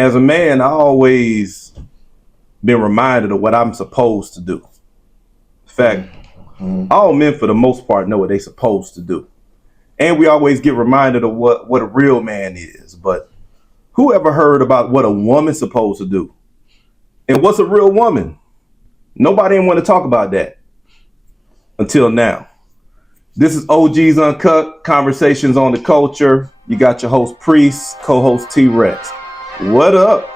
as a man, I always been reminded of what I'm supposed to do. In fact, all men for the most part know what they're supposed to do. And we always get reminded of what a real man is. But who ever heard about what a woman's supposed to do? And what's a real woman? Nobody didn't want to talk about that until now. This is OG's Uncut, Conversations on the Culture. You got your host Priest, co-host T-Rex. What up?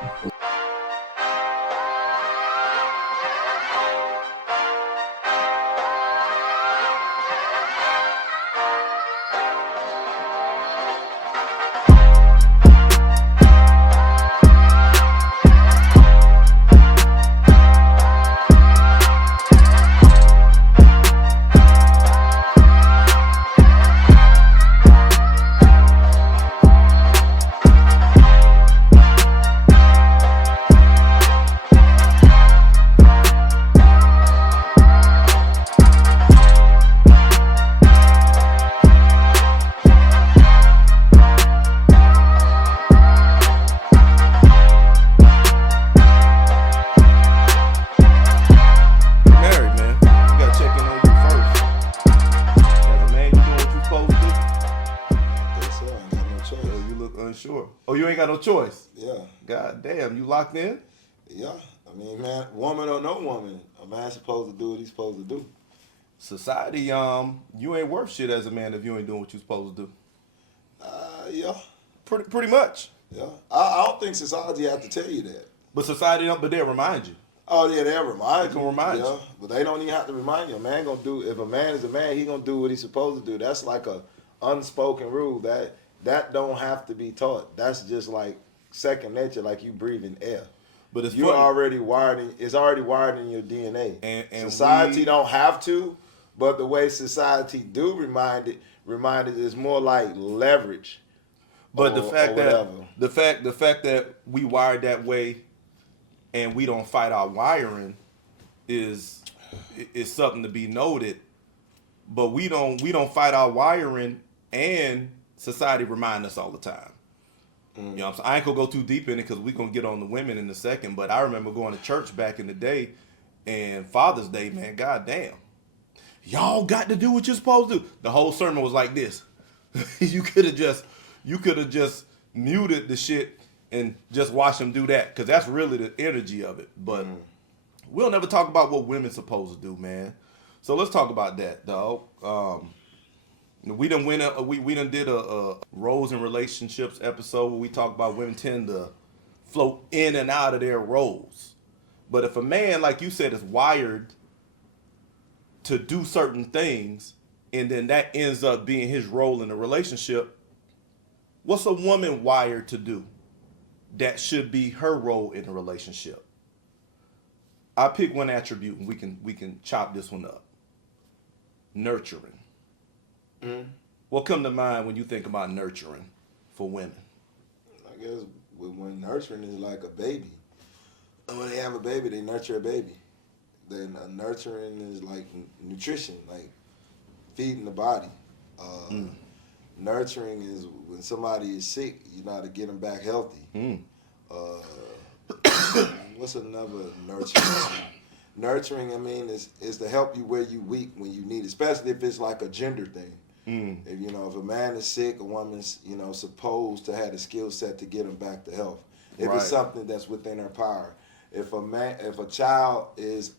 Choice. Yeah. God damn, you locked in? Yeah. I mean, man, woman or no woman, a man's supposed to do what he's supposed to do. Society, you ain't worth shit as a man if you ain't doing what you're supposed to do. Yeah. Pretty much. Yeah. I don't think society have to tell you that. But society don't, but they'll remind you. Oh yeah, they'll remind you. They can remind you. But they don't even have to remind you. A man gonna do, if a man is a man, he gonna do what he's supposed to do. That's like a unspoken rule that don't have to be taught. That's just like second nature, like you breathing air. But it's already wired in your DNA. And society don't have to, but the way society do remind it is more like leverage. But the fact that we wired that way and we don't fight our wiring is something to be noted. But we don't fight our wiring, and society remind us all the time. You know what I'm saying? I ain't gonna go too deep in it because we're gonna get on the women in a second. But I remember going to church back in the day, and Father's Day, man, goddamn, y'all got to do what you're supposed to do. The whole sermon was like this. You could have just muted the shit and just watch them do that, because that's really the energy of it. But we'll never talk about what women's supposed to do, man. So let's talk about that, dog. We done did a roles and relationships episode where we talk about women tend to float in and out of their roles. But if a man, like you said, is wired to do certain things, and then that ends up being his role in a relationship, what's a woman wired to do that should be her role in a relationship? I pick one attribute and we can chop this one up. Nurturing. What come to mind when you think about nurturing for women? I guess when nurturing is like a baby. When they have a baby, they nurture a baby. Then nurturing is like nutrition, like feeding the body. Nurturing is when somebody is sick, you know how to get them back healthy. What's another nurturing? Nurturing, I mean, is to help you where you weak when you need it, especially if it's like a gender thing. If a man is sick, a woman's, supposed to have the skill set to get him back to health. If it's something that's within her power. If a child is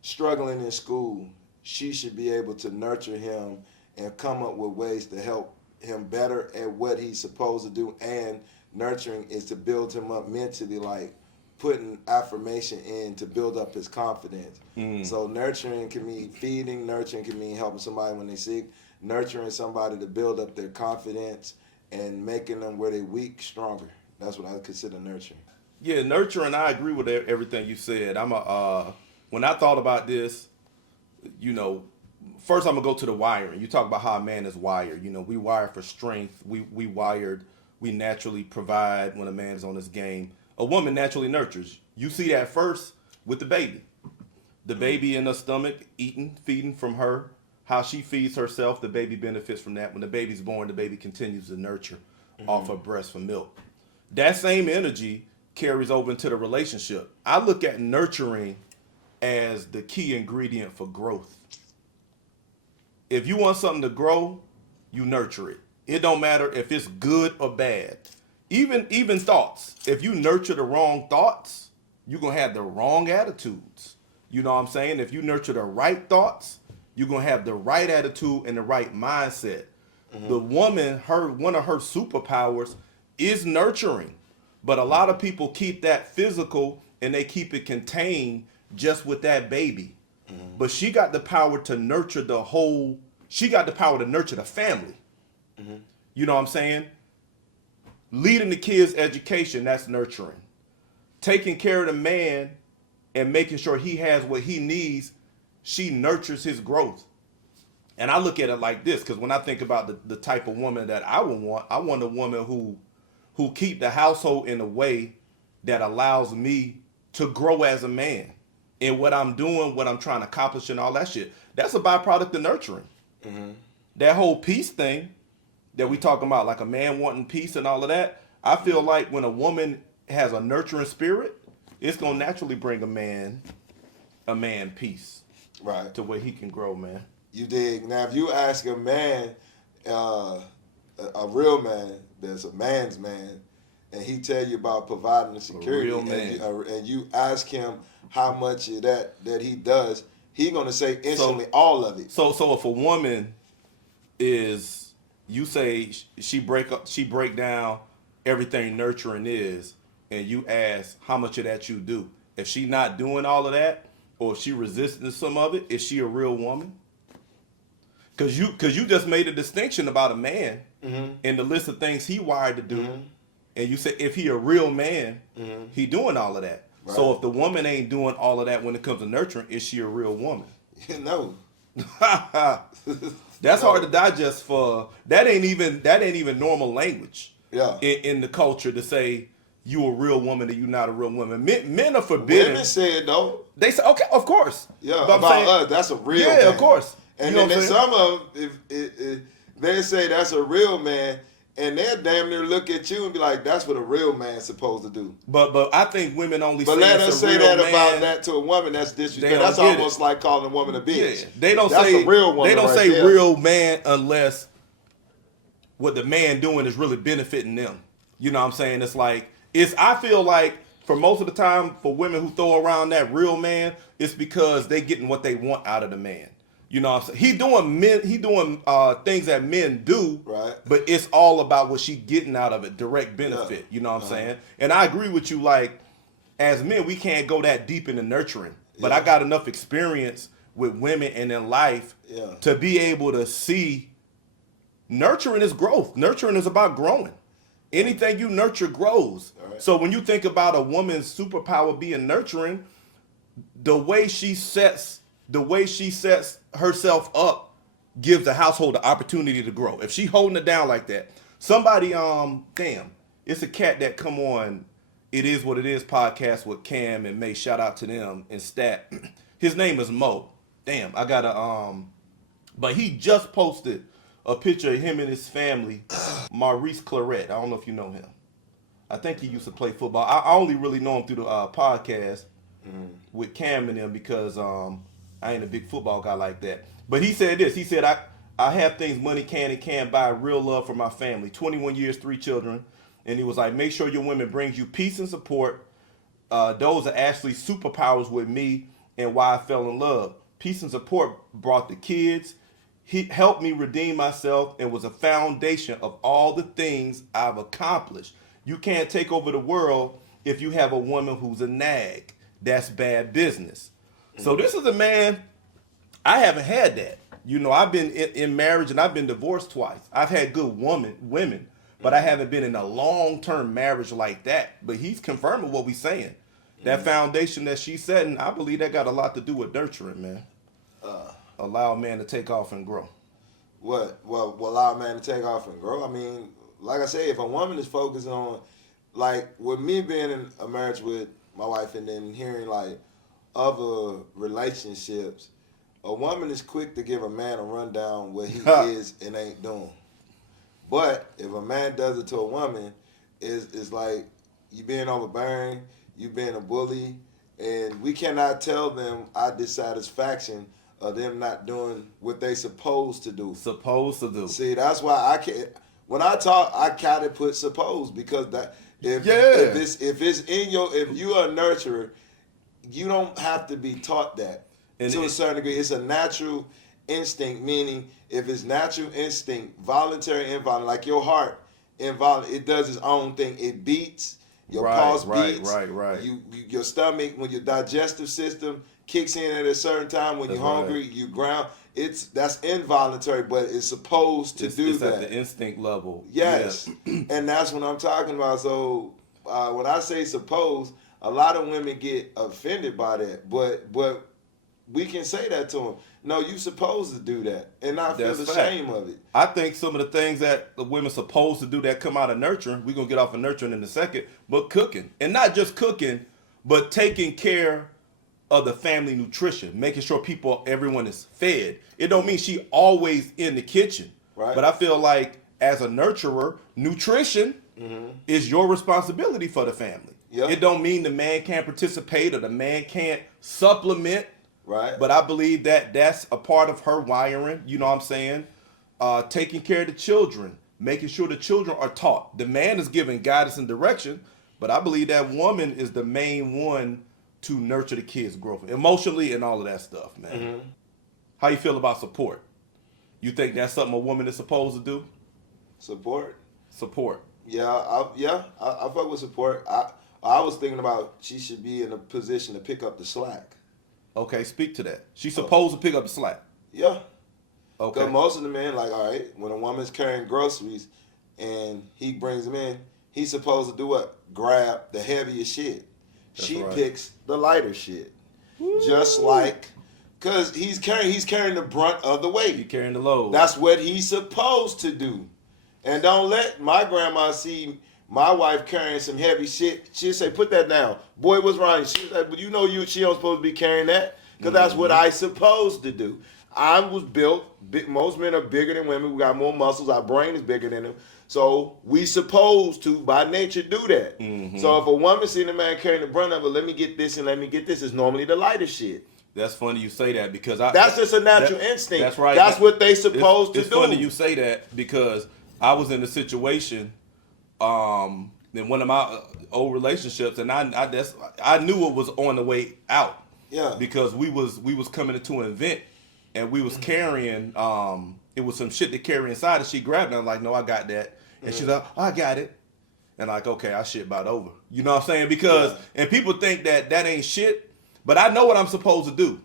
struggling in school, she should be able to nurture him and come up with ways to help him better at what he's supposed to do. And nurturing is to build him up mentally, like putting affirmation in to build up his confidence. So nurturing can mean feeding, nurturing can mean helping somebody when they're sick, nurturing somebody to build up their confidence and making them where they're weak stronger. That's what I consider nurturing. Yeah, nurturing, I agree with everything you said. When I thought about this, first I'm gonna go to the wiring. You talk about how a man is wired. We wire for strength. We naturally provide when a man's on his game. A woman naturally nurtures. You see that first with the baby. The baby in her stomach, eating, feeding from her. How she feeds herself, the baby benefits from that. When the baby's born, the baby continues to nurture off her breast for milk. that same energy carries over into the relationship. I look at nurturing as the key ingredient for growth. If you want something to grow, you nurture it. It don't matter if it's good or bad. Even thoughts. If you nurture the wrong thoughts, you're going to have the wrong attitudes. You know what I'm saying? If you nurture the right thoughts, you're going to have the right attitude and the right mindset. The woman, one of her superpowers is nurturing. But a lot of people keep that physical and they keep it contained just with that baby. But she got the power to nurture she got the power to nurture the family. You know what I'm saying? Leading the kids' education, that's nurturing. Taking care of the man and making sure he has what he needs, she nurtures his growth. And I look at it like this, because when I think about the type of woman that I want a woman who keep the household in a way that allows me to grow as a man. And what I'm doing, what I'm trying to accomplish and all that shit, that's a byproduct of nurturing. That whole peace thing that we talking about, like a man wanting peace and all of that, I feel like when a woman has a nurturing spirit, it's going to naturally bring a man peace. Right. To where he can grow, man. You dig? Now, if you ask a man, a real man, that's a man's man, and he tell you about providing the security, a real man. And you ask him how much of that he does, he gonna say instantly all of it. So if a woman is, you say she break down everything nurturing is, and you ask how much of that you do. If she not doing all of that, or if she resisting some of it, is she a real woman? Cause you just made a distinction about a man in the list of things he wired to do, and you said if he a real man, he doing all of that. Right. So if the woman ain't doing all of that when it comes to nurturing, is she a real woman? No. That's hard to digest for. That ain't even normal language. Yeah. In the culture to say you a real woman and you not a real woman. Men are forbidden. Women say it though. They say okay, of course. Yeah. But about us, that's a real man. Yeah, of course. And then some of them, if they say that's a real man, and they'll damn near look at you and be like, "That's what a real man's supposed to do." But I think women only. But say let us say that man. about that to a woman. That's disrespect. That's almost like calling a woman a bitch. Yeah. They don't that's say a real woman. They don't right say there. real man unless what the man doing is really benefiting them. You know what I'm saying? It's like I feel like for most of the time for women who throw around that real man, it's because they getting what they want out of the man. You know what I'm saying? He doing things that men do, right? But it's all about what she getting out of it, direct benefit. Yeah. You know what I'm saying? And I agree with you, like, as men, we can't go that deep into nurturing. But I got enough experience with women and in life to be able to see nurturing is growth. Nurturing is about growing. Anything you nurture grows. Right. So when you think about a woman's superpower being nurturing, the way she sets herself up gives the household the opportunity to grow. If she holding it down like that, somebody, it's a cat that come on It Is What It Is podcast with Cam and May. Shout out to them and Stat. His name is Mo. Damn, I gotta, but he just posted a picture of him and his family, Maurice Claret. I don't know if you know him. I think he used to play football. I only really know him through the podcast with Cam and them because I ain't a big football guy like that. But he said this. He said, I have things money can and can't buy, real love for my family. 21 years, 3 children. And he was like, make sure your women brings you peace and support. Those are actually superpowers with me and why I fell in love. Peace and support brought the kids. He helped me redeem myself and was a foundation of all the things I've accomplished. You can't take over the world if you have a woman who's a nag. That's bad business. So this is a man, I haven't had that. You know, I've been in marriage and I've been divorced twice. I've had good women, but I haven't been in a long-term marriage like that. But he's confirming what we're saying. That foundation that she's setting, I believe that got a lot to do with nurturing, man. Allow a man to take off and grow. What? Well, allow a man to take off and grow? I mean, like I say, if a woman is focused on, like, with me being in a marriage with my wife and then hearing, like, other relationships, a woman is quick to give a man a rundown what he is and ain't doing. But if a man does it to a woman, is like you being overbearing, you being a bully, and we cannot tell them our dissatisfaction of them not doing what they supposed to do. Supposed to do. See, that's why I can't. When I talk, I kind of put supposed because that if it's in your if you are a nurturer, you don't have to be taught that to a certain degree. It's a natural instinct, meaning if it's natural instinct, voluntary, involuntary, like your heart, involuntary, it does its own thing. It beats. Your pulse beats. Right. Your stomach, when your digestive system kicks in at a certain time, when you're hungry, you ground. That's involuntary, but it's supposed to do that. It's at the instinct level. Yes, and that's what I'm talking about. So when I say supposed, a lot of women get offended by that, but we can say that to them. No, you supposed to do that, and not feel the shame of it. I think some of the things that the women supposed to do that come out of nurturing, we're going to get off of nurturing in a second, but cooking. And not just cooking, but taking care of the family nutrition, making sure everyone is fed. It don't mean she always in the kitchen. Right. But I feel like as a nurturer, nutrition is your responsibility for the family. Yep. It don't mean the man can't participate or the man can't supplement. Right. But I believe that that's a part of her wiring, you know what I'm saying? Taking care of the children, making sure the children are taught. The man is giving guidance and direction, but I believe that woman is the main one to nurture the kids' growth, emotionally and all of that stuff, man. Mm-hmm. How you feel about support? You think that's something a woman is supposed to do? Support. Yeah, I fuck with support. I was thinking about she should be in a position to pick up the slack. Okay, speak to that. She's supposed to pick up the slack. Yeah. Okay. Because most of the men, like, all right, when a woman's carrying groceries and he brings them in, he's supposed to do what? Grab the heaviest shit. She picks the lighter shit. Woo. Just like, because he's carrying the brunt of the weight. He's carrying the load. That's what he's supposed to do. And don't let my grandma see my wife carrying some heavy shit. She'll say, put that down. Boy, what's wrong? She's like, but she don't supposed to be carrying that. Because that's what I supposed to do. I was built, most men are bigger than women. We got more muscles. Our brain is bigger than them. So we supposed to, by nature, do that. Mm-hmm. So if a woman seeing a man carrying the brunt of it, let me get this and let me get this, it's normally the lighter shit. That's funny you say that because that's just a natural instinct. That's right. That's what they supposed to do. It's funny you say that because I was in a situation in one of my old relationships, and I knew it was on the way out. Yeah. Because we was coming into an event, and we was carrying it was some shit to carry inside, and she grabbed it. I'm like, no, I got that, and she's like, oh, I got it, and like, okay, I shit about over. You know what I'm saying? Because and people think that ain't shit, but I know what I'm supposed to do.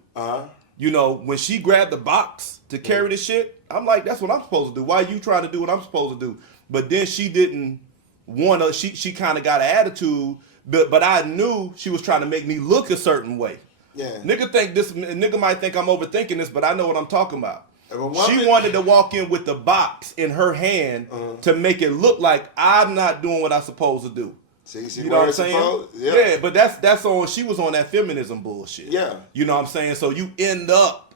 You know, when she grabbed the box to carry the shit, I'm like, that's what I'm supposed to do. Why are you trying to do what I'm supposed to do? But then she didn't want to. She kind of got an attitude, but I knew she was trying to make me look a certain way. Yeah. Nigga might think I'm overthinking this, but I know what I'm talking about. She wanted to walk in with the box in her hand to make it look like I'm not doing what I'm supposed to do. See you know what I'm saying? Yeah, but that's on. She was on that feminism bullshit. Yeah. You know what I'm saying? So you end up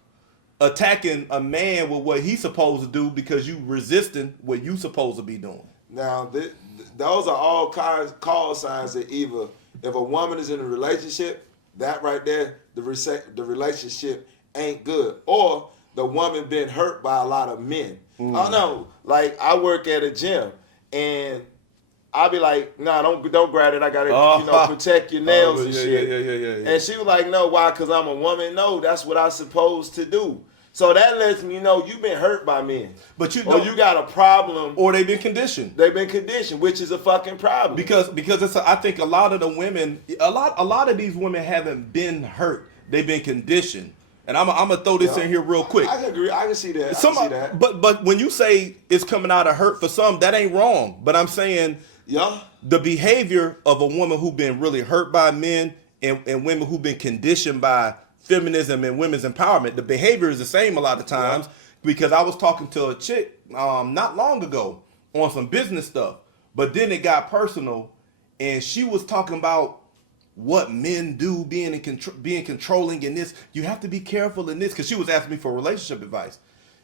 attacking a man with what he's supposed to do because you resisting what you supposed to be doing. Now, those are all call signs that either if a woman is in a relationship, that right there, the relationship ain't good, or the woman been hurt by a lot of men. I don't know. Like, I work at a gym, and I'll be like, nah, don't grab it. I gotta, protect your nails and shit. Yeah. And she was like, no, why? Because I'm a woman. No, that's what I'm supposed to do. So that lets me know you've been hurt by men. But you got a problem. Or they've been conditioned. Which is a fucking problem. Because I think a lot of the women, a lot of these women haven't been hurt. They've been conditioned. And I'm gonna throw this in here real quick. I can agree. I can see that. But when you say it's coming out of hurt for some, that ain't wrong. But I'm saying the behavior of a woman who's been really hurt by men and women who've been conditioned by feminism and women's empowerment, the behavior is the same a lot of times. Because I was talking to a chick not long ago on some business stuff, but then it got personal, and she was talking about what men do, being controlling in this. You have to be careful in this, because she was asking me for relationship advice,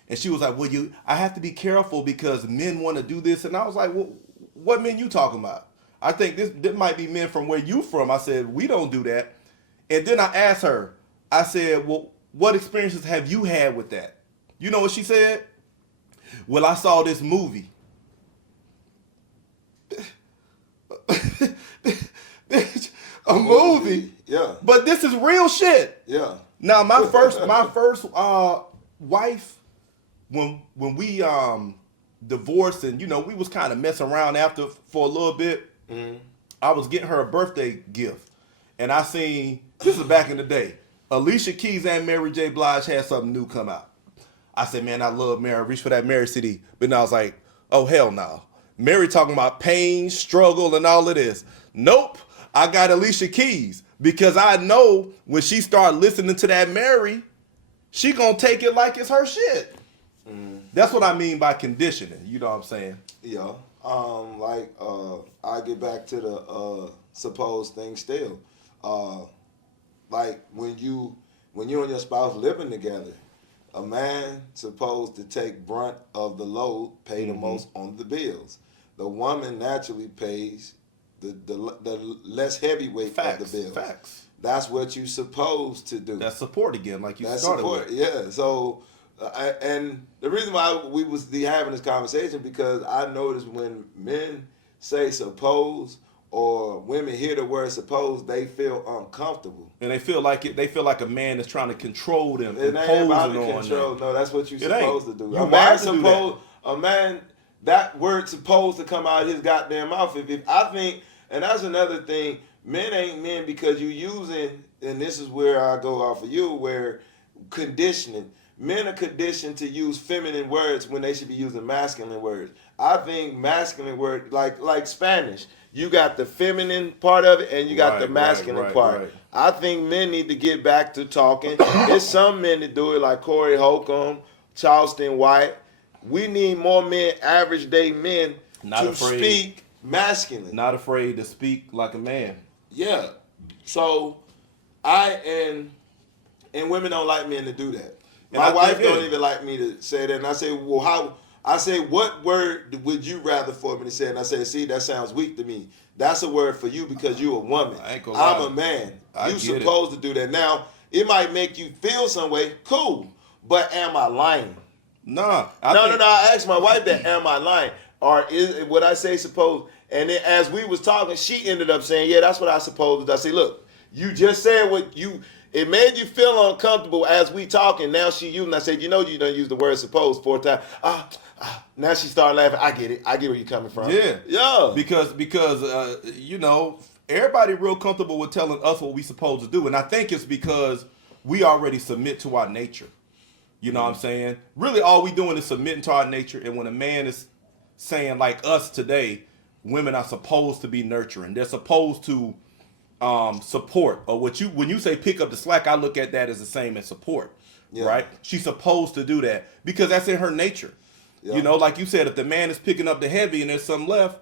and she was like, "Well, I have to be careful because men want to do this," and I was like, "Well, what men you talking about?" I think this might be men from where you from. I said, we don't do that. And then I asked her, I said, well, what experiences have you had with that? You know what she said? Well, I saw this movie. A movie? Yeah. But this is real shit. Yeah. Now, my first wife, when we divorced and, you know, we was kind of messing around after for a little bit, I was getting her a birthday gift. And I seen, this is back in the day, Alicia Keys and Mary J. Blige had something new come out. I said, man, I love Mary. I reached for that Mary CD. But then I was like, oh, hell no. Mary talking about pain, struggle, and all of this. Nope. I got Alicia Keys. Because I know when she start listening to that Mary, she gonna take it like it's her shit. That's what I mean by conditioning. You know what I'm saying? Yeah. I get back to the supposed thing still. Like when you and your spouse living together, a man supposed to take brunt of the load, pay the most on the bills. The woman naturally pays the less heavyweight of the bills. Facts. That's what you supposed to do. That's support again, like you That's started support. with. Yeah. So, and the reason why we was having this conversation because I noticed when men say suppose or women hear the word suppose, they feel uncomfortable. And they feel like a man is trying to control them, It ain't imposing about on control. them. No, that's what you're supposed to do. You wired to do that. A man, that word supposed to come out of his goddamn mouth. If I think, and that's another thing, men ain't men because you using, and this is where I go off of you, where conditioning. Men are conditioned to use feminine words when they should be using masculine words. I think masculine word, like Spanish, you got the feminine part of it and you got the masculine part. Right. I think men need to get back to talking. There's some men that do it like Corey Holcomb, Charleston White. We need more men, average day men, speak masculine. Not afraid to speak like a man. Yeah. So and women don't like men to do that. And My wife don't even like me to say that. And I say, well, how? I say, what word would you rather for me to say? And I say, see, that sounds weak to me. That's a word for you because you're a woman. I'm a man. You supposed to do that. Now, it might make you feel some way. Cool. But am I lying? No. I asked my wife that, am I lying? Or is what I say suppose? And then as we was talking, she ended up saying, yeah, that's what I supposed. I say, look, you just said it made you feel uncomfortable as we talking. Now she using. I said, you know, you done use the word suppose 4 times. Now she started laughing. I get it. I get where you coming from. Yeah. Because you know, everybody real comfortable with telling us what we supposed to do, and I think it's because we already submit to our nature. You know what I'm saying? Really, all we doing is submitting to our nature. And when a man is saying like us today, women are supposed to be nurturing. They're supposed to support, or when you say pick up the slack, I look at that as the same as support, right? She's supposed to do that because that's in her nature. You know, like you said, if the man is picking up the heavy and there's some left,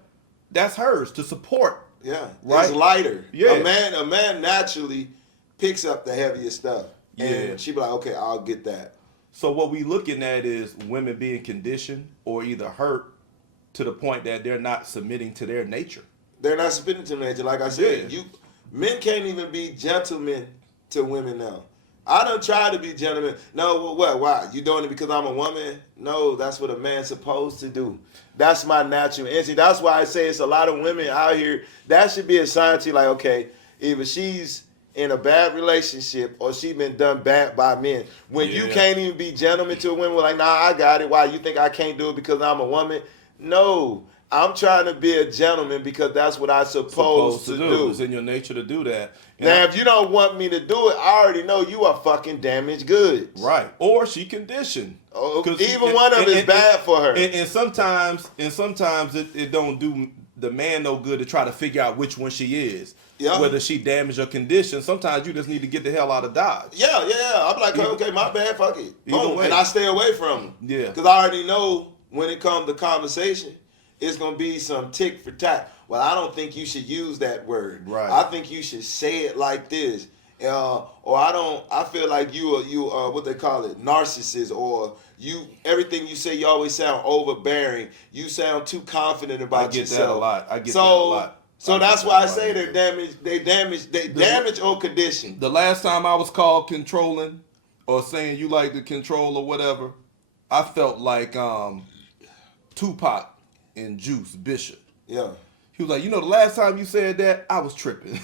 that's hers to support. Yeah, right? It's lighter. Yeah, a man naturally picks up the heaviest stuff, and she be like, okay, I'll get that. So what we looking at is women being conditioned or either hurt to the point that they're not submitting to their nature. They're not submitting to their nature. Like I said, men can't even be gentlemen to women now. I done tried to be gentlemen. No, what? Why? You doing it because I'm a woman? No, that's what a man's supposed to do. That's my natural instinct. That's why I say it's a lot of women out here. That should be a sign to you like, okay, either she's in a bad relationship or she been done bad by men. When you can't even be gentleman to a woman, like, nah, I got it. Why? You think I can't do it because I'm a woman? No. I'm trying to be a gentleman because that's what I'm supposed to do. It's in your nature to do that. And now, if you don't want me to do it, I already know you are fucking damaged goods. Right. Or she conditioned. Oh, even one of them is bad for her. And sometimes it don't do the man no good to try to figure out which one she is. Yeah. Whether she damaged or conditioned. Sometimes you just need to get the hell out of Dodge. Yeah. I'm like, okay, my bad, fuck it. Boom. And I stay away from them. Yeah. Because I already know when it comes to conversation, it's going to be some tick for tack. Well, I don't think you should use that word. Right. I think you should say it like this. Or I feel like you what they call it, narcissist, or everything you say, you always sound overbearing. You sound too confident about yourself. I get that a lot. So that's why I say they damage or condition. The last time I was called controlling or saying you like to control or whatever, I felt like Tupac and Juice Bishop. Yeah. He was like, the last time you said that, I was tripping.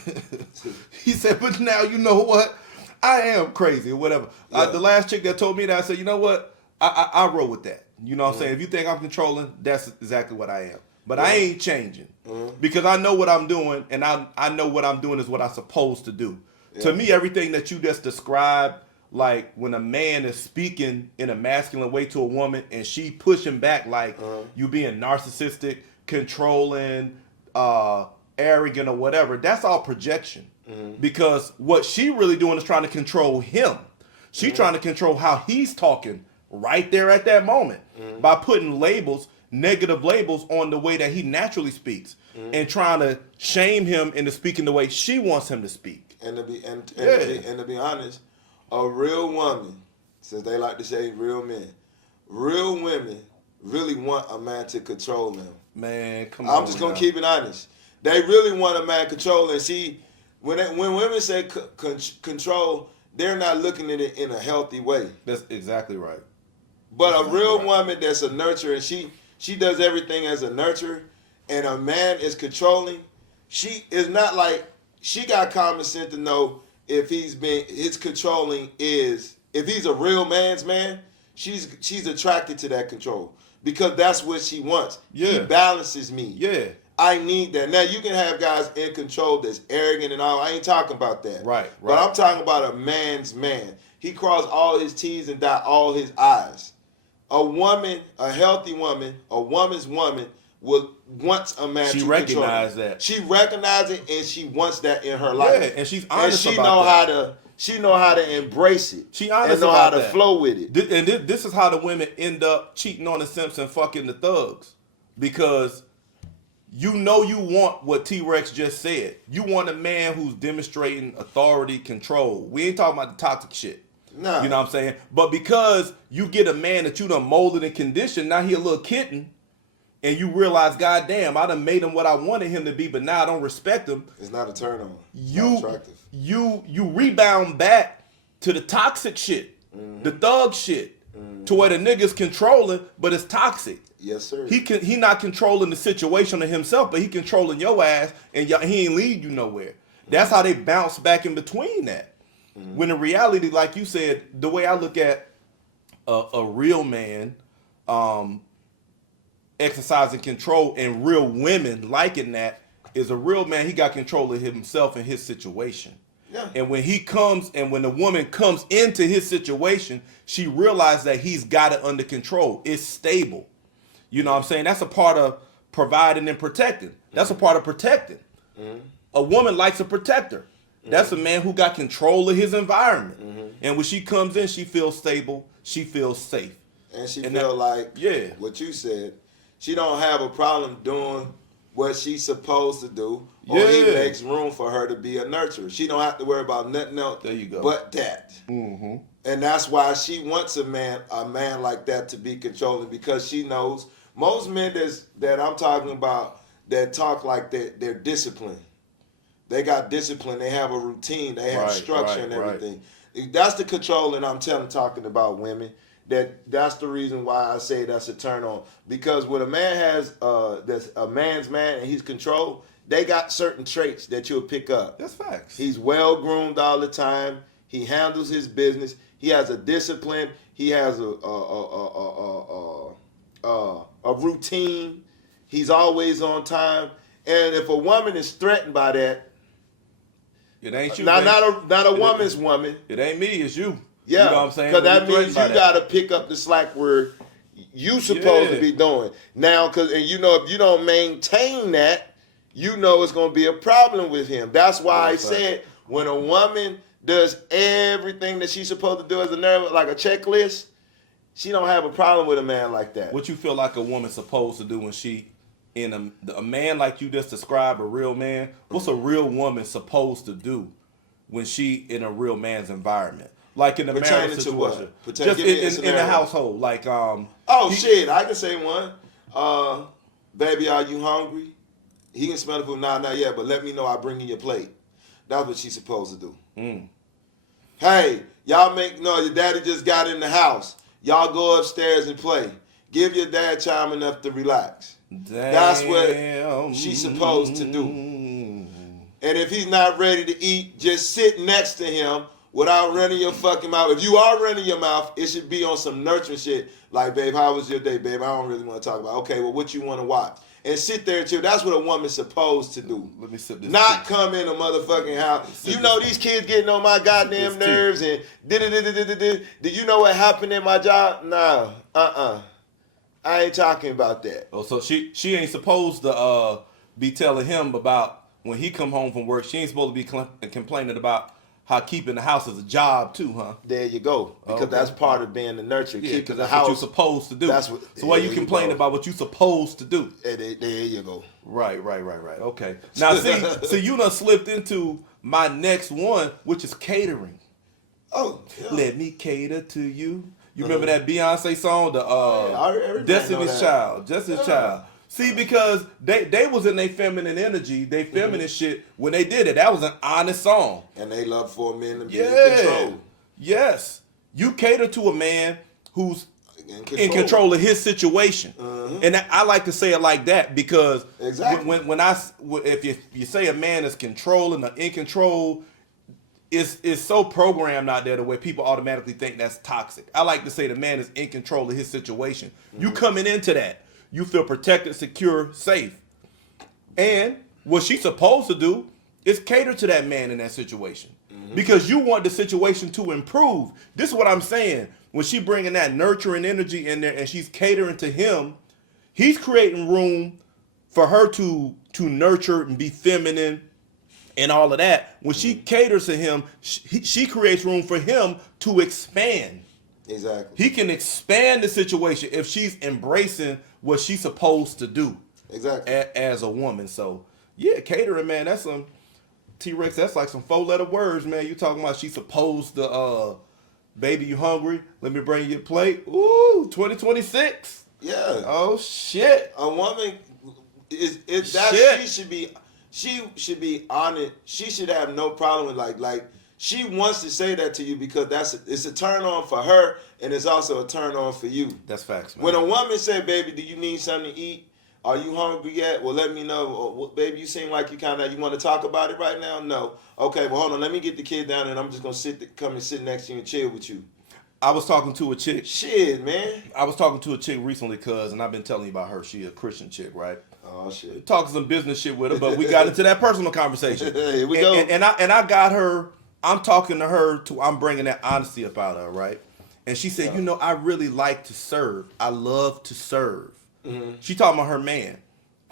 He said, but now you know what? I am crazy or whatever. Yeah. The last chick that told me that, I said, you know what? I roll with that. You know what I'm saying? If you think I'm controlling, that's exactly what I am. But I ain't changing because I know what I'm doing, and I know what I'm doing is what I'm supposed to do. Yeah. To me, everything that you just described, like when a man is speaking in a masculine way to a woman and she pushing back like you being narcissistic, controlling, arrogant or whatever, that's all projection. Because what she really doing is trying to control him. She's trying to control how he's talking right there at that moment by putting labels, negative labels on the way that he naturally speaks and trying to shame him into speaking the way she wants him to speak. And to be honest, a real woman, since they like to say real men, real women really want a man to control them. Man, come on. I'm just gonna keep it honest. They really want a man control. And see, when women say control, they're not looking at it in a healthy way. That's exactly right. But a real woman that's a nurturer, and she does everything as a nurturer, and a man is controlling, she is not like, she got common sense to know if his controlling is, if he's a real man's man, she's attracted to that control because that's what she wants. Yeah. He balances me. Yeah. I need that. Now, you can have guys in control that's arrogant and all. I ain't talking about that. Right. But I'm talking about a man's man. He crossed all his T's and dot all his I's. A woman, a healthy woman, a woman's woman wants a man to control. She recognizes that. She recognizes it and she wants that in her life. Yeah, and she's honest and about that. She know how to embrace it. She honest and know about how to flow with it. And this is how the women end up cheating on the simps and fucking the thugs. Because you want what T-Rex just said. You want a man who's demonstrating authority, control. We ain't talking about the toxic shit. Nah. You know what I'm saying? But because you get a man that you done molded and conditioned, now he a little kitten, and you realize, God damn, I done made him what I wanted him to be, but now I don't respect him. It's not a turn on. You rebound back to the toxic shit, the thug shit, to where the nigga's controlling, but it's toxic. Yes, sir. He not controlling the situation of himself, but he controlling your ass, and he ain't lead you nowhere. That's how they bounce back in between that. When in reality, like you said, the way I look at a real man exercising control and real women liking that is a real man. He got control of himself and his situation. Yeah. And when when the woman comes into his situation, she realizes that he's got it under control. It's stable. You know what I'm saying? That's a part of providing and protecting. That's a part of protecting. A woman likes a protector. That's a man who got control of his environment. And when she comes in, she feels stable. She feels safe. And she feel like what you said. She don't have a problem doing what she's supposed to do. Or he makes room for her to be a nurturer. She don't have to worry about nothing else but that. And that's why she wants a man like that to be controlling, because she knows most men that I'm talking about that talk like that, they're disciplined. They got discipline. They have a routine. They have structure and everything. That's the control, and I'm talking about women. That's the reason why I say that's a turn on. Because when a man has that's a man's man and he's controlled, they got certain traits that you'll pick up. That's facts. He's well groomed all the time. He handles his business. He has a discipline. He has a routine. He's always on time. And if a woman is threatened by that, it ain't you. Not a woman's woman. It ain't me. It's you. Yeah, you know what I'm saying? Because that means you got to pick up the slack where you supposed to be doing. Now, if you don't maintain that, it's going to be a problem with him. That's why I said when a woman does everything that she's supposed to do as a nurse, like a checklist, she don't have a problem with a man like that. What you feel like a woman's supposed to do when she in a man like you just described, a real man? What's a real woman supposed to do when she in a real man's environment? Like in a marriage situation, just in the household, like shit, I can say one. Baby, are you hungry? He can smell the food. Nah, not yet, but let me know. I'll bring you your plate. That's what she's supposed to do. Hey, y'all your daddy just got in the house. Y'all go upstairs and play. Give your dad time enough to relax. Damn. That's what she's supposed to do. And if he's not ready to eat, just sit next to him without running your fucking mouth. If you are running your mouth, it should be on some nurturing shit. Like, babe, how was your day, babe? I don't really want to talk about it. Okay, well, what you want to watch? And sit there and chill. That's what a woman's supposed to do. Let me sip this. Not come in a motherfucking house. You know these kids getting on my goddamn nerves and do you know what happened in my job? No. I ain't talking about that. Oh, so she ain't supposed to be telling him about when he come home from work. She ain't supposed to be complaining about how keeping the house is a job too, huh? There you go. Because that's part of being the nurturer. Yeah, keeping the that's house. what you're supposed to do. So why you complain about what you're supposed to do? There you go. Right. Okay. Now see, you done slipped into my next one, which is catering. Oh, yeah. Let me cater to you. You remember that Beyonce song, Destiny's Child, Destiny's Child. See, because they was in their feminine energy, they feminine shit when they did it. That was an honest song. And they love for men to be in control. Yes. You cater to a man who's in control of his situation. And I like to say it like that because if you say a man is controlling or in control, it's so programmed out there the way people automatically think that's toxic. I like to say the man is in control of his situation. You coming into that, you feel protected, secure, safe. And what she's supposed to do is cater to that man in that situation. Because you want the situation to improve. This is what I'm saying. When she bringing that nurturing energy in there and she's catering to him, he's creating room for her to nurture and be feminine and all of that. When she caters to him, she creates room for him to expand. Exactly. He can expand the situation if she's embracing what she's supposed to do. Exactly. As a woman. So, yeah, catering, man, that's some T-Rex, that's like some 4-letter words, man. You talking about she's supposed to, baby, you hungry? Let me bring you a plate. Ooh, 2026. Yeah. Oh, shit. A woman, she should be honored. She should have no problem with like she wants to say that to you because it's a turn on for her and it's also a turn on for you. That's facts, man. When a woman say, baby, do you need something to eat? Are you hungry yet? Well, let me know. Well, baby, you seem like you want to talk about it right now? No. Okay, well, hold on. Let me get the kid down and I'm just going to come and sit next to you and chill with you. I was talking to a chick. Shit, man. I was talking to a chick recently, and I've been telling you about her. She a Christian chick, right? Oh, shit. Talking some business shit with her, but we got into that personal conversation. Here we go. And I got her, I'm talking to her, I'm bringing that honesty up out of her, right? And she said, I really like to serve. I love to serve. She talking about her man.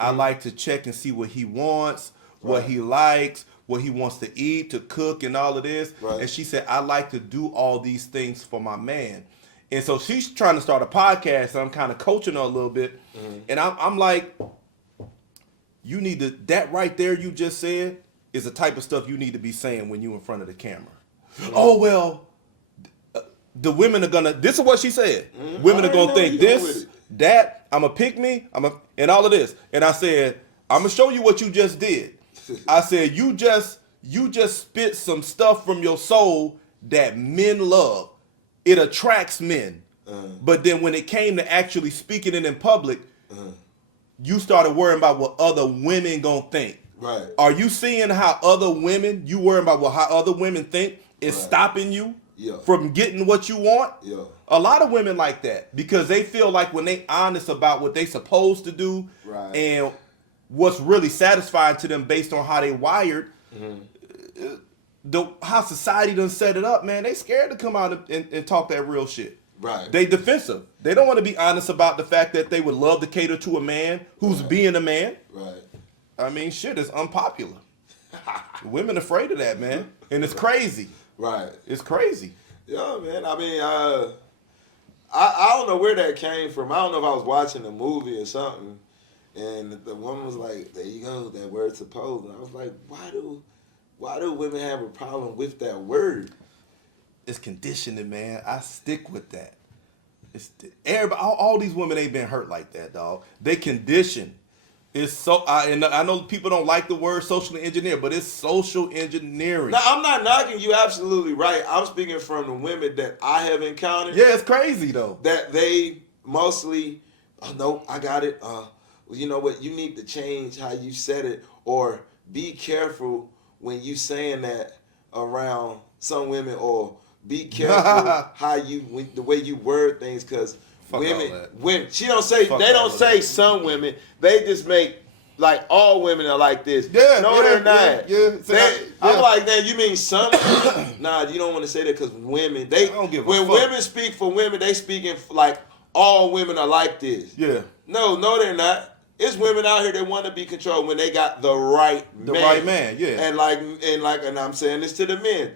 I like to check and see what he wants, what he likes, what he wants to eat, to cook, and all of this. Right. And she said, I like to do all these things for my man. And so she's trying to start a podcast, and I'm kind of coaching her a little bit. And I'm like, you need to, that right there you just said is the type of stuff you need to be saying when you in front of the camera. Oh, well, the women are gonna, this is what she said. Women are gonna think this, that, I'm a pick me, and all of this. And I said, I'm gonna show you what you just did. I said, you just spit some stuff from your soul that men love. It attracts men. But then when it came to actually speaking it in public, you started worrying about what other women gonna think. Right. Are you seeing how other women, you worrying about how other women think is stopping you from getting what you want? Yeah. A lot of women like that because they feel like when they honest about what they supposed to do and what's really satisfying to them based on how they wired, how society done set it up, man, they scared to come out and talk that real shit. Right. They defensive. They don't want to be honest about the fact that they would love to cater to a man who's being a man. Right. I mean, shit is unpopular. Women afraid of that, man. And it's crazy. Right. It's crazy. Yeah, man. I mean, I don't know where that came from. I don't know if I was watching a movie or something, and the woman was like, there you go, that word supposed. And I was like, why do women have a problem with that word? It's conditioning, man. I stick with that. Everybody, all these women ain't been hurt like that, dog. They conditioned. It's so, and I know people don't like the word social engineer, but it's social engineering. Now, I'm not knocking you. Absolutely right. I'm speaking from the women that I have encountered. Yeah, it's crazy though. That they mostly, oh, no, I got it. You know what? You need to change how you said it, or be careful when you saying that around some women, or be careful the way you word things, because women, she don't say, Fuck they don't say that. some women, they just make like all women are like this. Yeah, no, yeah, they're not. Yeah. I'm like, man, you mean some? Nah, you don't want to say that, because women, I don't give a when fuck. women speak for women, they speaking like all women are like this. Yeah. No, they're not. It's women out here that want to be controlled when they got the right man. Yeah. And I'm saying this to the men.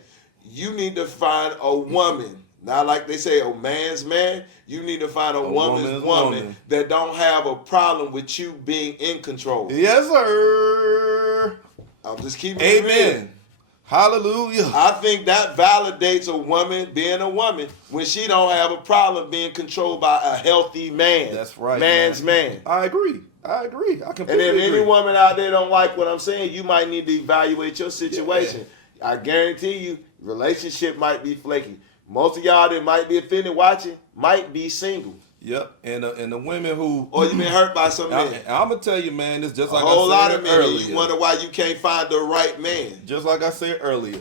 You need to find a woman. Not like they say a man's man. You need to find a woman's woman that don't have a problem with you being in control. Yes, sir. I'm just keeping it real. Amen. Hallelujah. I think that validates a woman being a woman when she don't have a problem being controlled by a healthy man. That's right. Man's man. I agree. I completely And agree. if any woman out there don't like what I'm saying, you might need to evaluate your situation. Yeah. I guarantee you, relationship might be flaky. Most of y'all that might be offended watching might be single. Yep, and the women who, or you been hurt by some men. I'm gonna tell you, man, it's just like a whole lot I of said men. earlier. You wonder why you can't find the right man. Just like I said earlier,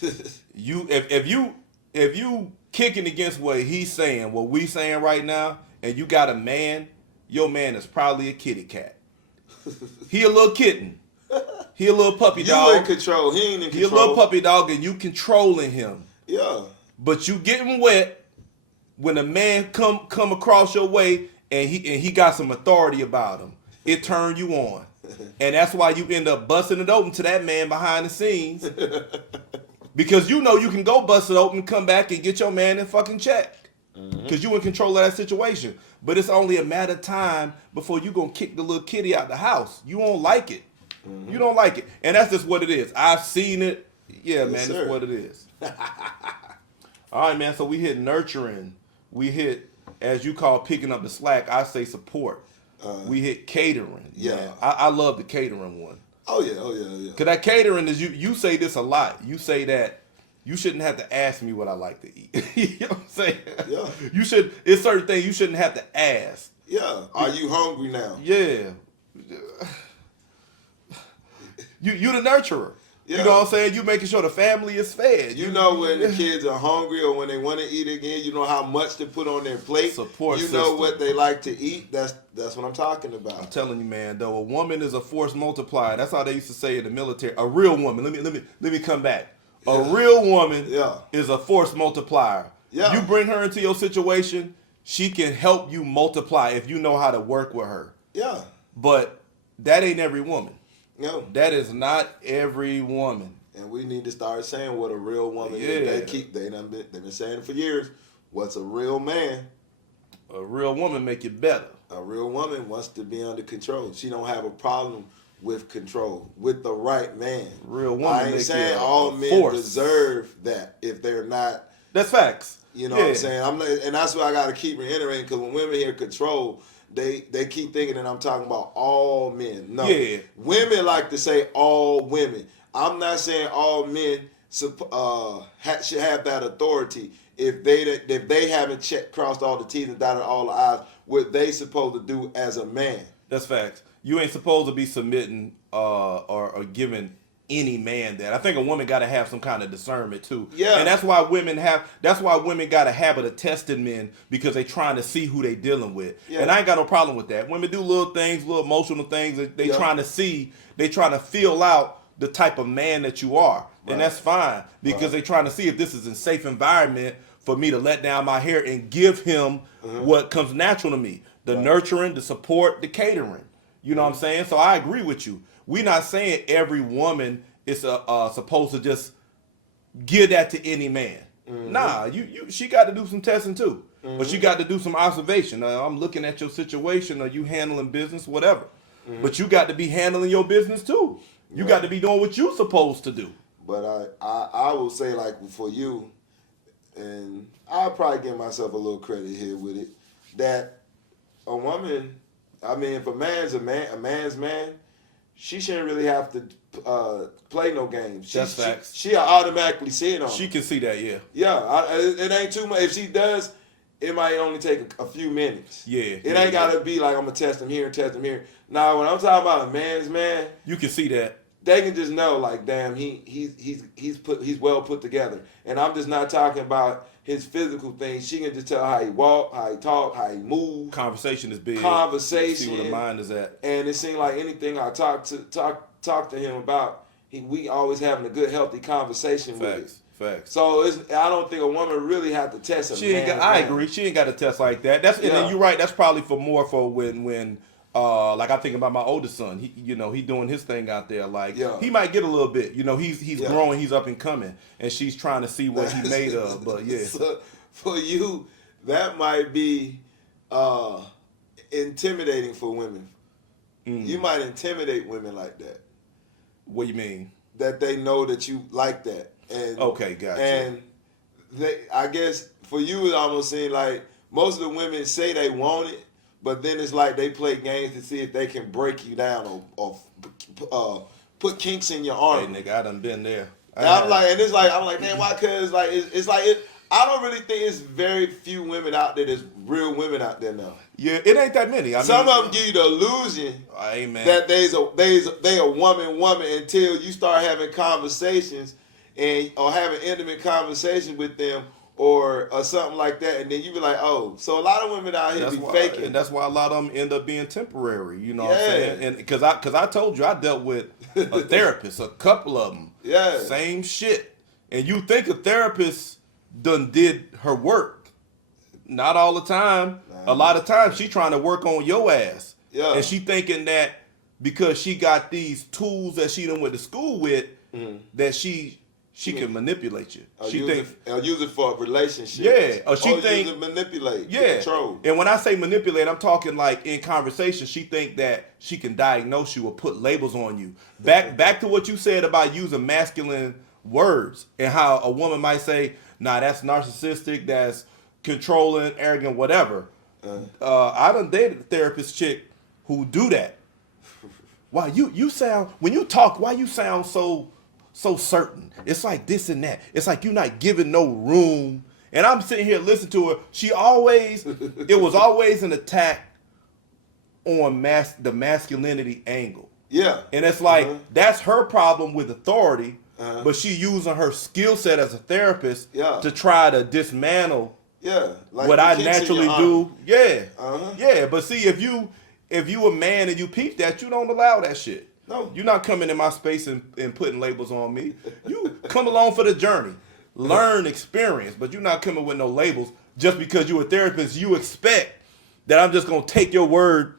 if you kicking against what he's saying, what we saying right now, and you got a man, your man is probably a kitty cat. He a little kitten. He a little puppy dog. You in control. He ain't in control. He a little puppy dog, and you controlling him. Yeah. But you getting wet when a man come across your way and he got some authority about him. It turn you on. And that's why you end up busting it open to that man behind the scenes. Because you know you can go bust it open, come back and get your man in fucking check. Because you in control of that situation. But it's only a matter of time before you gonna kick the little kitty out the house. You won't like it. You don't like it. And that's just what it is. I've seen it. Yeah, yes, man, that's what it is. All right, man, so we hit nurturing. We hit, as you call picking up the slack, I say support. We hit catering. Yeah. Man. I love the catering one. Oh, yeah. Because that catering is, you say this a lot. You say that you shouldn't have to ask me what I like to eat. You know what I'm saying? Yeah. It's certain things you shouldn't have to ask. Yeah. Are you hungry now? Yeah. You the nurturer. Yeah. You know what I'm saying? You making sure the family is fed. You know when the kids are hungry or when they want to eat again, you know how much to put on their plate. Support system. Know what they like to eat. That's what I'm talking about. I'm telling you, man, though, a woman is a force multiplier. That's how they used to say in the military. A real woman, let me come back. A real woman is a force multiplier. Yeah. You bring her into your situation, she can help you multiply if you know how to work with her. Yeah. But that ain't every woman. No. That is not every woman. And we need to start saying what a real woman is. They've been saying it for years. What's a real man? A real woman make you better. A real woman wants to be under control. She don't have a problem with control, with the right man. Real woman. I ain't saying all men deserve that if they're not. That's facts. You know what I'm saying? And that's why I got to keep reiterating, because when women hear control, they keep thinking that I'm talking about all men. No. Yeah. Women like to say all women. I'm not saying all men should have that authority if they haven't crossed all the T's and dotted all the I's. What they supposed to do as a man. That's facts. You ain't supposed to be submitting or giving any man that. I think a woman got to have some kind of discernment too. Yeah. And that's why women got a habit of testing men, because they trying to see who they dealing with. Yeah. And I ain't got no problem with that. Women do little things, little emotional things that they trying to see. They trying to feel out the type of man that you are. Right. And that's fine, because they trying to see if this is a safe environment for me to let down my hair and give him what comes natural to me. The nurturing, the support, the catering. You know what I'm saying? So I agree with you. We're not saying every woman is supposed to just give that to any man. Nah, she got to do some testing too. But she got to do some observation. I'm looking at your situation. Are you handling business? Whatever. But you got to be handling your business too. You got to be doing what you're supposed to do. But I will say, like, for you, and I'll probably give myself a little credit here with it, that a woman I mean, if a man's a man, she shouldn't really have to play no games. That's facts. She'll automatically see it on. She can see that, yeah. Yeah, it ain't too much. If she does, it might only take a few minutes. Yeah. It ain't gotta be like I'm gonna test him here and test him here. Now, when I'm talking about a man's man, you can see that. They can just know, like, damn, he's well put together. And I'm just not talking about his physical things. She can just tell how he walk, how he talk, how he move. Conversation is big. Conversation. See where the mind is at. And it seemed like anything I talk to him about, we always having a good, healthy conversation with it. Facts. So I don't think a woman really have to test a man. I agree. She ain't got to test like that. And then you're right. That's probably for when like I think about my oldest son. He doing his thing out there. Like he might get a little bit. He's growing. He's up and coming, and she's trying to see what he made of. But yeah. So for you, that might be intimidating for women. You might intimidate women like that. What do you mean? That they know that you like that. And okay, gotcha. And I guess for you, it almost seems like most of the women say they want it, but then it's like they play games to see if they can break you down or put kinks in your arm. Hey, nigga, I done been there. I'm like, man, why? Cause like I don't really think it's very few women out there. There's real women out there now. Yeah, it ain't that many. Some of them give you the illusion that they a woman until you start having conversations or having intimate conversations with them or something like that, and then you be like, oh, so a lot of women out here faking, and that's why a lot of them end up being temporary. You know what I'm saying? And because I told you I dealt with a therapist, a couple of them. Yeah, same shit. And you think a therapist done did her work? Not all the time. A lot of times she trying to work on your ass. Yeah, and she thinking that because she got these tools that she done went to school with, that she can manipulate you. Use it for a relationship. Yeah. Or use it manipulate. Yeah. Control. And when I say manipulate, I'm talking like in conversation, she think that she can diagnose you or put labels on you. Back to what you said about using masculine words and how a woman might say, nah, that's narcissistic, that's controlling, arrogant, whatever. I done dated a therapist chick who do that. Why you sound, when you talk, why you sound so certain? It's like this and that. It's like you're not giving no room. And I'm sitting here listening to her. It was always an attack on the masculinity angle. Yeah. And it's like, that's her problem with authority, but she using her skill set as a therapist to try to dismantle like what I naturally do. Yeah. Yeah, but see, if you a man and you peep that, you don't allow that shit. No. You're not coming in my space and putting labels on me. You come along for the journey. Learn, experience, but you're not coming with no labels just because you're a therapist. You expect that I'm just going to take your word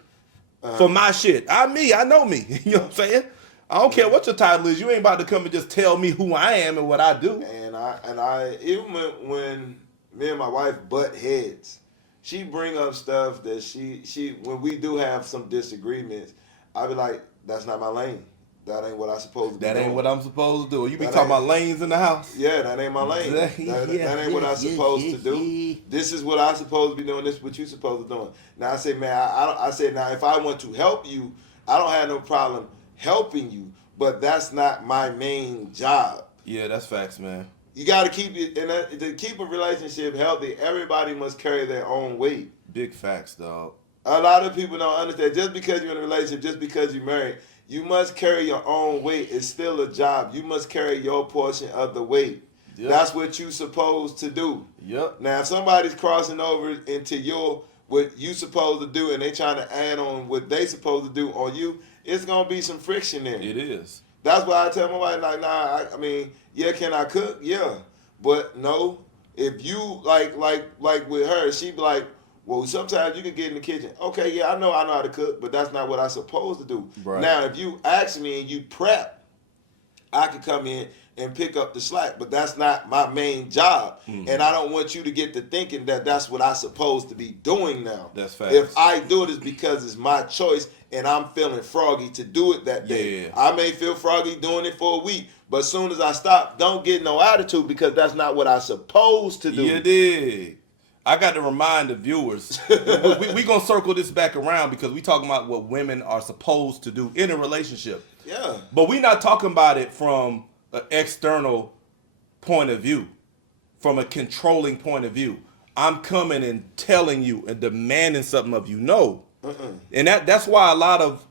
for my shit. I know me. You know what I'm saying? I don't care what your title is. You ain't about to come and just tell me who I am and what I do. And I even when me and my wife butt heads, she bring up stuff that she when we do have some disagreements, I be like, that's not my lane. That ain't what I supposed to do. That ain't what I'm supposed to do. You be talking about lanes in the house? Yeah, that ain't my lane. That ain't what I supposed to do. This is what I supposed to be doing. This is what you supposed to be doing. Now I say, man, I said, now if I want to help you, I don't have no problem helping you, but that's not my main job. Yeah, that's facts, man. You got to keep it, and to keep a relationship healthy, everybody must carry their own weight. Big facts, dog. A lot of people don't understand. Just because you're in a relationship, just because you're married, you must carry your own weight. It's still a job. You must carry your portion of the weight. Yep. That's what you're supposed to do. Yep. Now, if somebody's crossing over into what you supposed to do, and they trying to add on what they supposed to do on you, it's gonna be some friction there. It is. That's why I tell my wife, like, nah. I mean, yeah, can I cook? Yeah, but no. If you like with her, she be like, well, sometimes you can get in the kitchen. Okay, yeah, I know how to cook, but that's not what I'm supposed to do. Right. Now, if you ask me and you prep, I can come in and pick up the slack, but that's not my main job. Mm-hmm. And I don't want you to get to thinking that that's what I'm supposed to be doing now. That's facts. If I do it, it's because it's my choice and I'm feeling froggy to do it that day. Yeah. I may feel froggy doing it for a week, but as soon as I stop, don't get no attitude because that's not what I'm supposed to do. You dig. I got to remind the viewers, we going to circle this back around because we talking about what women are supposed to do in a relationship. Yeah. But we not talking about it from an external point of view, from a controlling point of view. I'm coming and telling you and demanding something of you. No. And that's why a lot of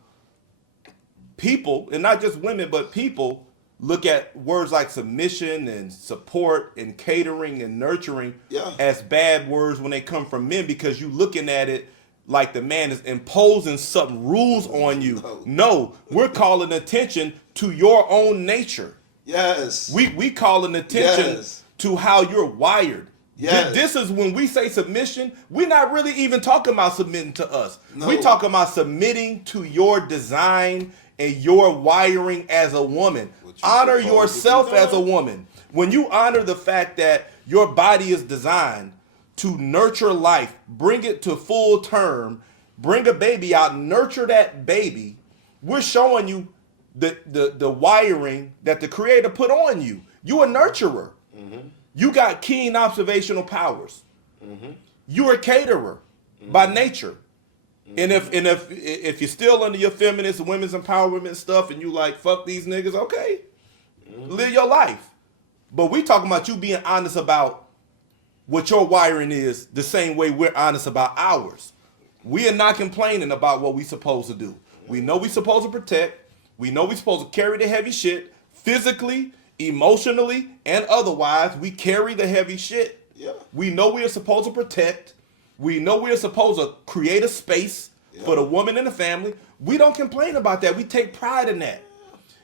people, and not just women, but people, look at words like submission and support and catering and nurturing as bad words when they come from men, because you looking at it like the man is imposing some rules on you. No, we're calling attention to your own nature. Yes. We calling attention to how you're wired. Yes. This is when we say submission, we're not really even talking about submitting to us. No. We're talking about submitting to your design and your wiring as a woman. Honor yourself as a woman. When you honor the fact that your body is designed to nurture life, bring it to full term, bring a baby out, nurture that baby, we're showing you the wiring that the Creator put on you. You a nurturer. Mm-hmm. You got keen observational powers. Mm-hmm. You're a caterer by nature. Mm-hmm. And if you're still under your feminist and women's empowerment stuff and you like, fuck these niggas, okay. Mm-hmm. Live your life. But we talking about you being honest about what your wiring is the same way we're honest about ours. We are not complaining about what we supposed to do. We know we supposed to protect. We know we supposed to carry the heavy shit physically, emotionally, and otherwise. We carry the heavy shit. Yeah. We know we are supposed to protect. We know we are supposed to create a space for the woman and the family. We don't complain about that. We take pride in that.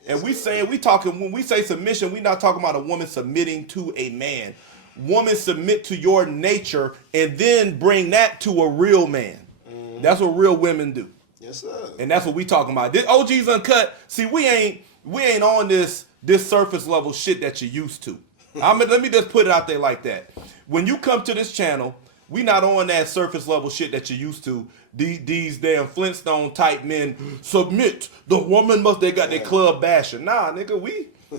And when we say submission, we're not talking about a woman submitting to a man. Woman submit to your nature and then bring that to a real man. Mm-hmm. That's what real women do. Yes, sir. And that's what we talking about. This OG's Uncut. See, we ain't on this surface level shit that you're used to. Let me just put it out there like that. When you come to this channel, we not on that surface level shit that you're used to. These damn Flintstone type men submit. The woman they got their club bashing. Nah, nigga,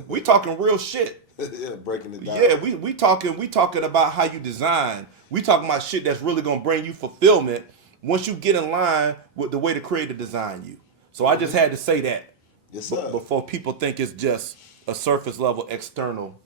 we talking real shit. Yeah, breaking it down. Yeah, we talking about how you design. We talking about shit that's really gonna bring you fulfillment once you get in line with the way the Creator designed you. So I just had to say that. Yes, sir. Before people think it's just a surface level external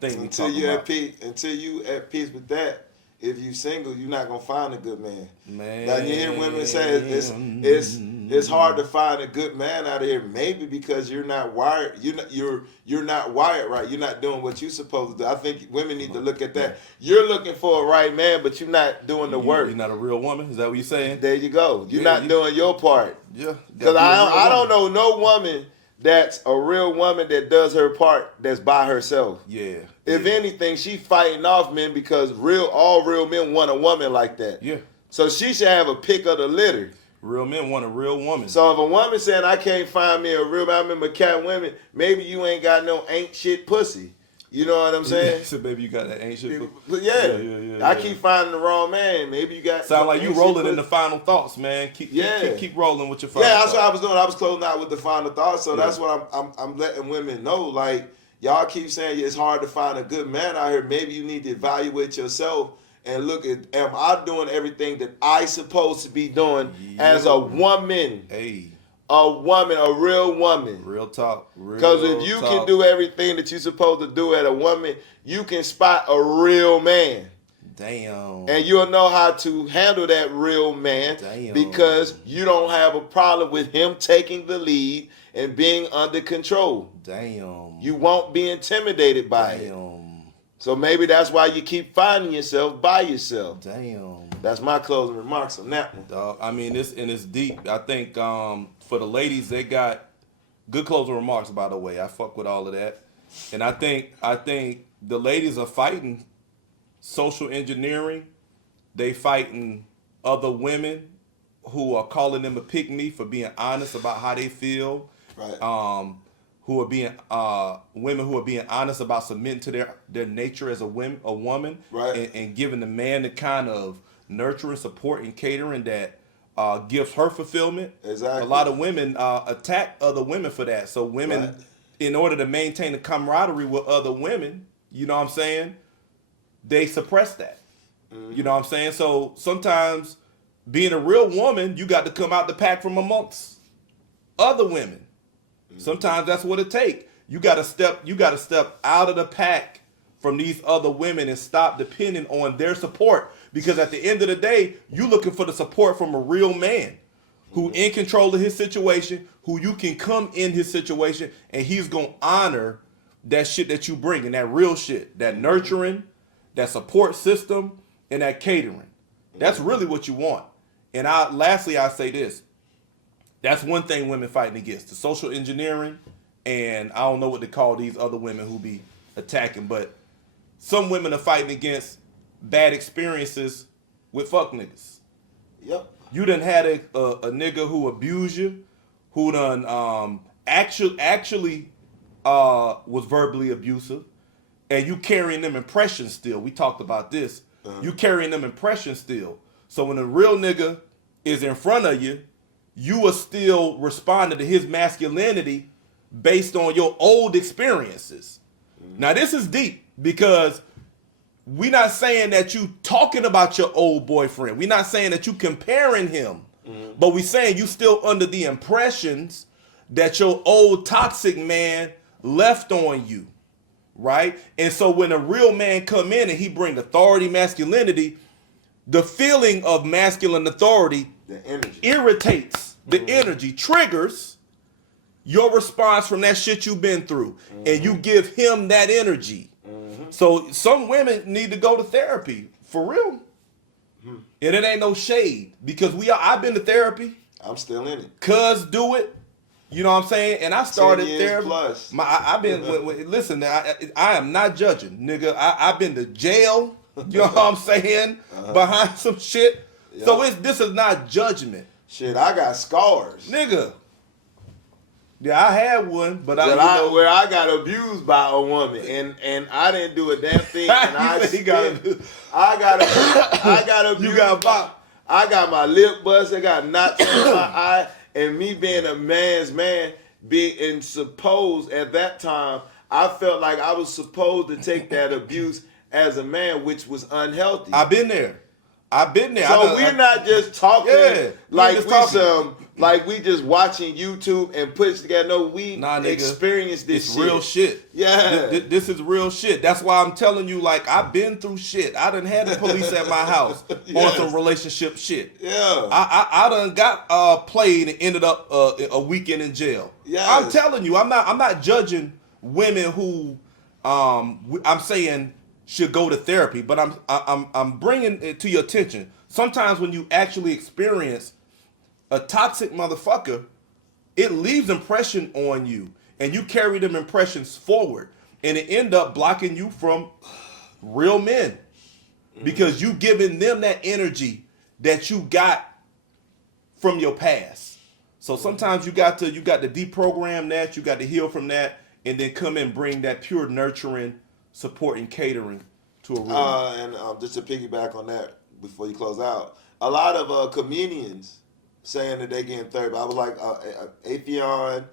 thing. Until you at peace with that. If you single, you're not gonna find a good man. Man, like you hear women say it's hard to find a good man out here. Maybe because you're not wired. You're not wired right. You're not doing what you're supposed to do. I think women need to look at that. You're looking for a right man, but you're not doing the work. You're not a real woman. Is that what you're saying? There you go. You're not doing your part. Yeah. Because I don't know no woman that's a real woman that does her part that's by herself. Yeah. If anything, she fighting off men because all real men want a woman like that. Yeah. So she should have a pick of the litter. Real men want a real woman. So if a woman saying, I can't find me a real man, I remember cat women, maybe you ain't got no ain't shit pussy. You know what I'm saying? So baby, you got that ain't shit pussy. Yeah. I keep finding the wrong man. Maybe you got... Sound like you rolling in the final thoughts, man. Keep rolling with your final thoughts. Yeah, that's what I was doing. I was closing out with the final thoughts. So that's what I'm letting women know. Like, y'all keep saying it's hard to find a good man out here. Maybe you need to evaluate yourself and look at, am I doing everything that I supposed to be doing as a woman? Hey. A woman, a real woman. Real talk. Because if you can do everything that you're supposed to do as a woman, you can spot a real man. Damn. And you'll know how to handle that real man. Damn. Because you don't have a problem with him taking the lead and being under control. Damn. You won't be intimidated by it. So maybe that's why you keep finding yourself by yourself. Damn. That's my closing remarks on that one. Dog, I mean, it's deep. I think for the ladies, they got good closing remarks, by the way. I fuck with all of that. And I think the ladies are fighting social engineering. They fighting other women who are calling them a pick-me for being honest about how they feel. Right. Who are being women who are being honest about submitting to their nature as a woman, right, and giving the man the kind of nurturing, support, and catering that gives her fulfillment. Exactly. A lot of women attack other women for that. So women, right, in order to maintain the camaraderie with other women, you know what I'm saying, they suppress that. You know what I'm saying? So sometimes being a real woman, you got to come out the pack from amongst other women. Sometimes that's what it takes. You got to step out of the pack from these other women and stop depending on their support. Because at the end of the day, you looking for the support from a real man who in control of his situation, who you can come in his situation, and he's going to honor that shit that you bring, and that real shit, that nurturing, that support system, and that catering. That's really what you want. And lastly, I say this. That's one thing women fighting against, the social engineering, and I don't know what to call these other women who be attacking, but some women are fighting against bad experiences with fuck niggas. Yep. You done had a nigga who abused you, who done actually was verbally abusive, and you carrying them impressions still. We talked about this. You carrying them impressions still. So when a real nigga is in front of you, you are still responding to his masculinity based on your old experiences. Now this is deep because we're not saying that you talking about your old boyfriend. We're not saying that you comparing him, but we saying you still under the impressions that your old toxic man left on you, right? And so when a real man come in and he bring authority, masculinity, the feeling of masculine authority, the energy irritates, the energy triggers your response from that shit you've been through, and you give him that energy. So some women need to go to therapy for real, and it ain't no shade because I've been to therapy. I'm still in it. Cuz do it. You know what I'm saying? And I started 10 years therapy. plus. I've been. Listen, I am not judging, nigga. I've been to jail. You know what I'm saying? Behind some shit. Yep. So this is not judgment. Shit, I got scars. Nigga. Yeah, I had one, but where I got abused by a woman and I didn't do a damn thing and I got abused. You got bop. I got my lip bust, I got knots in my eye, and me being a man's man, being supposed at that time, I felt like I was supposed to take that abuse as a man, which was unhealthy. I've been there. So we're not just talking like we just watching YouTube and put it together. No, we experienced this it's shit. Real shit. Yeah. This is real shit. That's why I'm telling you, like, I've been through shit. I done had the police at my house on some relationship shit. Yeah. I done got played and ended up a weekend in jail. Yes. I'm telling you, I'm not judging women who I'm saying should go to therapy, but I'm bringing it to your attention. Sometimes when you actually experience a toxic motherfucker, it leaves impression on you, and you carry them impressions forward, and it end up blocking you from real men because you giving them that energy that you got from your past. So sometimes you got to deprogram that, you got to heal from that, and then come and bring that pure nurturing, support, and catering to a room. And just to piggyback on that before you close out, a lot of comedians saying that they getting therapy. I was like Afion,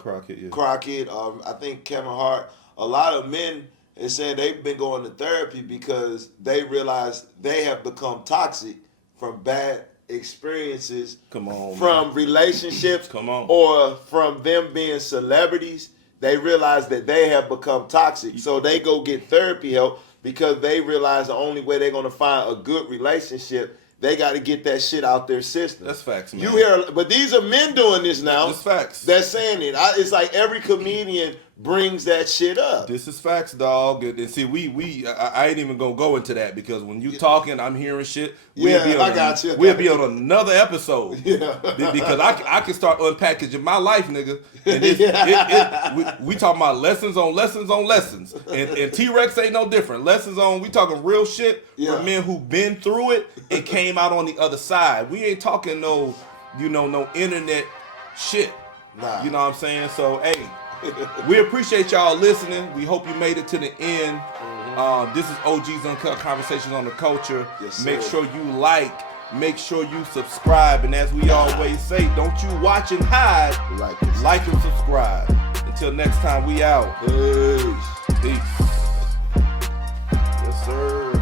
Crockett, I think Kevin Hart. A lot of men is saying they've been going to therapy because they realize they have become toxic from bad experiences, from relationships, or from them being celebrities. They realize that they have become toxic, so they go get therapy help because they realize the only way they're going to find a good relationship, they got to get that shit out their system. That's facts, man. You hear, but these are men doing this now. That's facts. That's saying it. It's like every comedian brings that shit up. This is facts, dog. And see, I ain't even gonna go into that because when you talking, I'm hearing shit. We'll be on another episode. Yeah. Because I can start unpackaging my life, nigga. And we talking about lessons on lessons on lessons. And T-Rex ain't no different. We talking real shit for men who been through it and came out on the other side. We ain't talking no internet shit. Nah. You know what I'm saying? So, hey, we appreciate y'all listening. We hope you made it to the end. This is OG's Uncut Conversations on the Culture. Yes, make sure you make sure you subscribe. And as we always say, don't you watch and hide. Like and subscribe. Until next time, we out. Peace. Yes, sir.